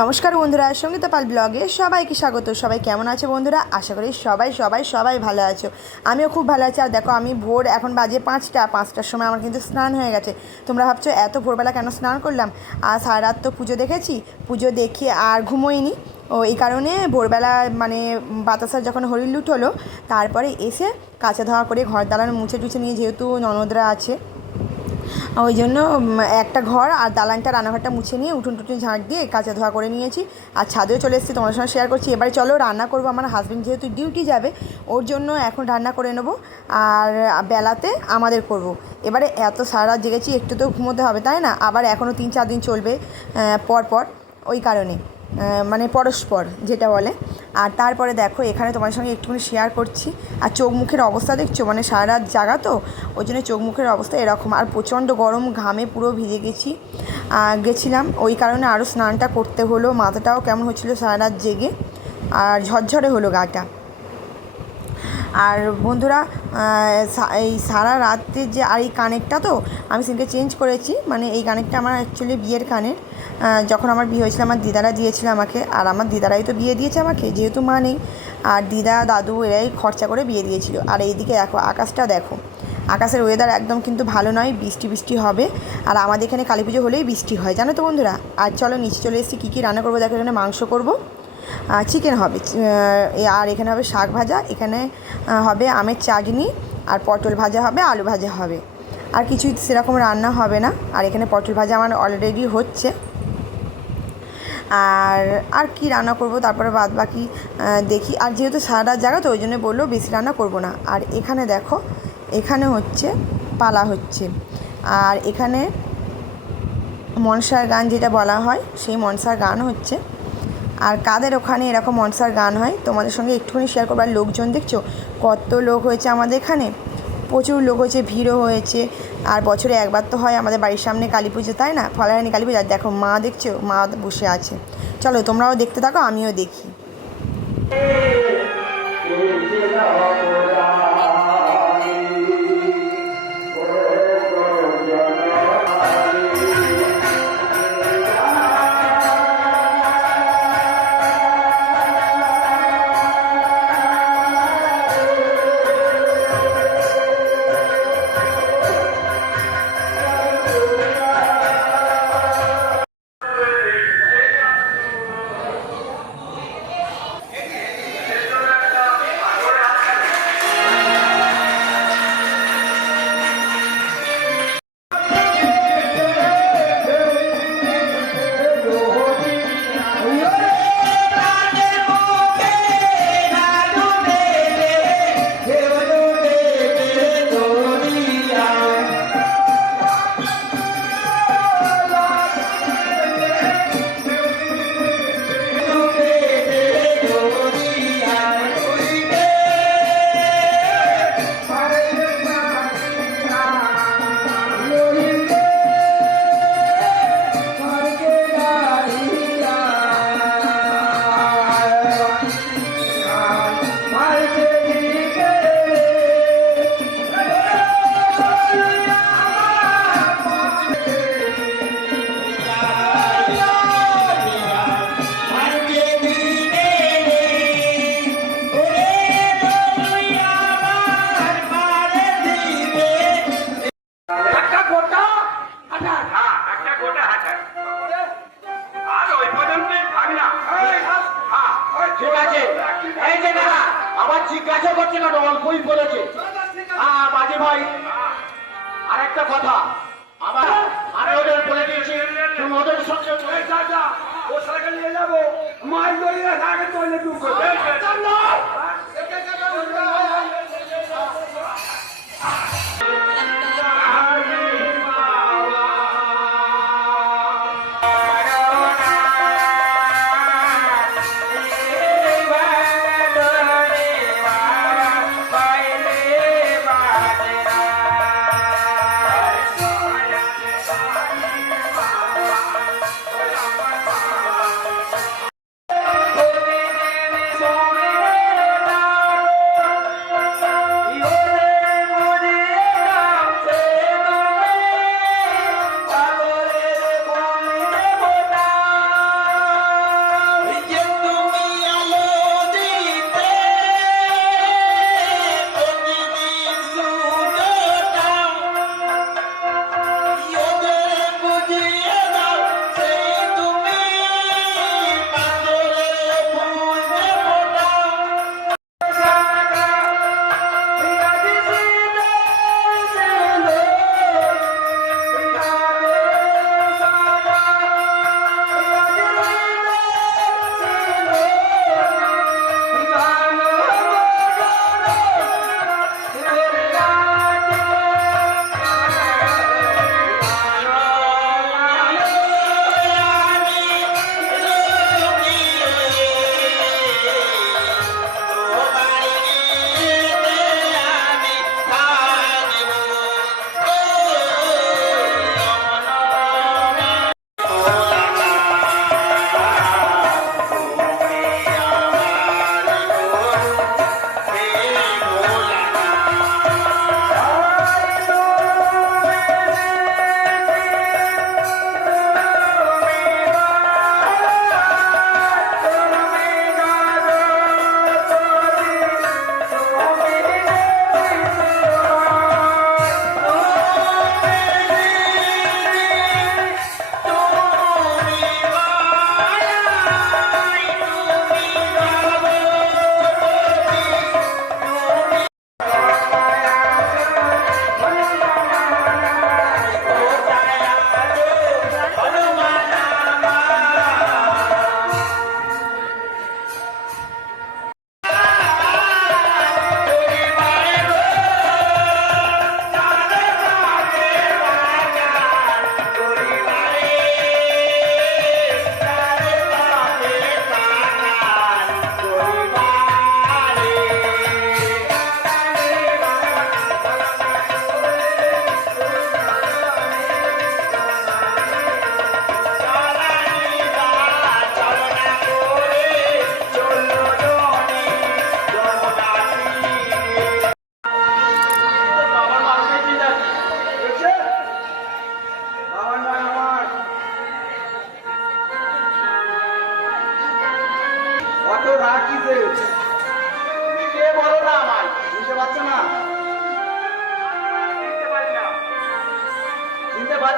নমস্কার বন্ধুরা, সঙ্গীতা পাল ব্লগে সবাইকে স্বাগত। সবাই কেমন আছে বন্ধুরা? আশা করি সবাই সবাই সবাই ভালো আছো। আমিও খুব ভালো আছি। আর দেখো, আমি ভোর এখন বাজে পাঁচটা। পাঁচটার সময় আমার কিন্তু স্নান হয়ে গেছে। তোমরা ভাবছ, এত ভোরবেলা কেন স্নান করলাম? আর সারা রাত তো পুজো দেখেছি। পুজো দেখে আর ঘুমোইনি। ও, এই কারণে ভোরবেলা মানে বাতাসার যখন হরিল লুট হলো, তারপরে এসে কাঁচা ধোয়া করে ঘর দালানো মুছে টুছে নিয়ে যেহেতু ননদরা আছে ওই জন্য একটা ঘর আর দালানটা রান্নাঘরটা মুছে নিয়ে উঠুন টুটুন ঝাঁট দিয়ে কাঁচা ধোয়া করে নিয়েছি। আর ছাদেও চলে এসেছি তোমার সঙ্গে শেয়ার করছি। এবারে চলো রান্না করব। আমার হাজব্যান্ড যেহেতু ডিউটি যাবে ওর জন্য এখন রান্না করে নেব। আর বেলাতে আমাদের করব। এবারে এত সারা রাত জেগেছি একটু তো ঘুমোতে হবে তাই না? আবার এখনও তিন চার দিন চলবে আহ, পর পর ওই কারণে। মানে পরস্পর, যেটা বলে। আর তারপরে দেখো, এখানে তোমার সঙ্গে একটুখানি শেয়ার করছি। আর চোখ মুখের অবস্থা দেখছ? মানে সারা রাত জাগা তো? ওই জন্য চোখ মুখের অবস্থা এরকম। আর প্রচণ্ড গরম, ঘামে পুরো ভিজে গেছি। গেছিলাম, ওই কারণে আরও স্নানটা করতে হলো। মাথাটাও কেমন হচ্ছিল সারা রাত জেগে। আর ঝরঝরে হলো গাটা আর বন্ধুরা এই সারা রাতে যে আর এই কানেরটা তো আমি সেদিনকে চেঞ্জ করেছি। মানে এই কানেরটা আমার অ্যাকচুয়ালি বিয়ের কানের। যখন আমার বিয়ে হয়েছিল, আমার দিদারা দিয়েছিল আমাকে। আর আমার দিদারাই তো বিয়ে দিয়েছে আমাকে, যেহেতু মা নেই। আর দিদা, দাদু এরাই খরচা করে বিয়ে দিয়েছিল। আর এইদিকে দেখো, আকাশটা দেখো। আকাশের ওয়েদার একদম কিন্তু ভালো নয়, বৃষ্টি বৃষ্টি হবে। আর আমাদের এখানে কালী পুজো হলেই বৃষ্টি হয়, জানো তো বন্ধুরা? আর চলো নিচে চলে এসেছি, কী কী রান্না করব দেখো, এখানে মাংস করব। চিকেন হবে। আর এখানে হবে শাক ভাজা, এখানে হবে আমের চাটনি, আর পটল ভাজা হবে, আলু ভাজা হবে। আর কিছুই সেরকম রান্না হবে না, আর এখানে পটল ভাজা আমার অলরেডি হচ্ছে। আর আর কি রান্না করব তারপরে বাদ বাকি দেখি। আর যেহেতু সারা জায়গা, তো ওই জন্য বলল বেশি রান্না করব না। আর এখানে দেখো, এখানে হচ্ছে পালা হচ্ছে। আর এখানে মনসার গান যেটা বলা হয়, সেই মনসার গান হচ্ছে আর কাদের ওখানে এরকম মনসার গান হয়, তোমাদের সঙ্গে একটুখানি শেয়ার করবার লোকজন দেখছ, কত লোক হয়েছে আমাদের এখানে? প্রচুর লোক হয়েছে, ভিড়ও হয়েছে। আর বছরে একবার তো হয় আমাদের বাড়ির সামনে কালী পুজো, তাই না? ফলারানি কালী পুজো। আর দেখো, মা দেখছ, মা বসে আছে। চলো, তোমরাও দেখতে থাকো, আমিও দেখি।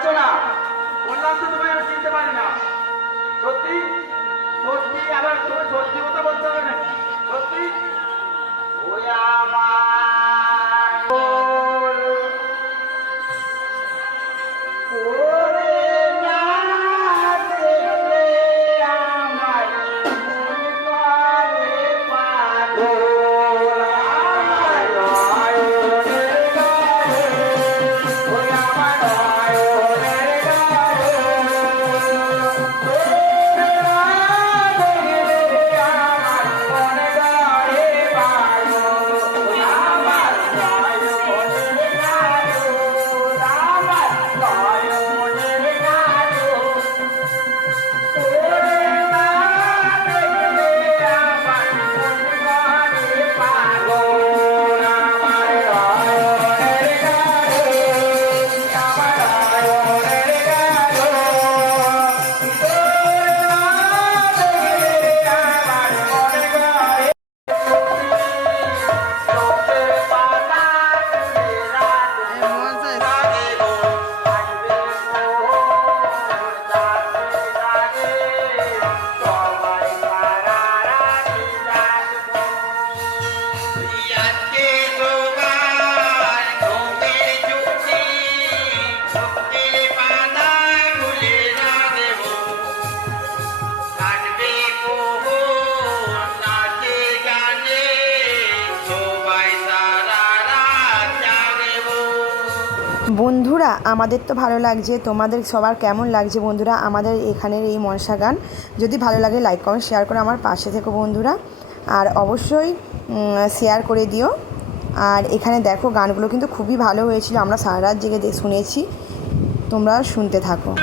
পারছ না। বললাম তো তুমি আমি চিনতে পারি না। সত্যি সত্যি আবার তুমি সত্যি কথা বলতে হবে না। সত্যি বন্ধুরা, আমাদের তো ভালো লাগছে। তোমাদের সবার কেমন লাগছে বন্ধুরা? আমাদের এখানের এই মনসা গান। যদি ভালো লাগে লাইক কমেন্ট শেয়ার করে আমার পাশে থেকো বন্ধুরা। আর অবশ্যই শেয়ার করে দিও। আর এখানে দেখো, গানগুলো কিন্তু খুবই ভালো হয়েছিল। আমরা সারা রাত জেগে শুনেছি। তোমরা শুনতে থাকো।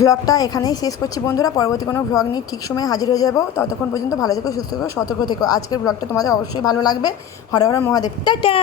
ব্লগটা এখানেই শেষ করছি বন্ধুরা। পরবর্তী কোনো ভ্লগ নিয়ে ঠিক সময়ে হাজির হয়ে যাব। ততক্ষণ পর্যন্ত ভালো থেকো, সুস্থ থেকো, সতর্ক থেকো। আজকের ভ্লগটা তোমাদের অবশ্যই ভালো লাগবে। হরে হরে মহাদেব। টাটা!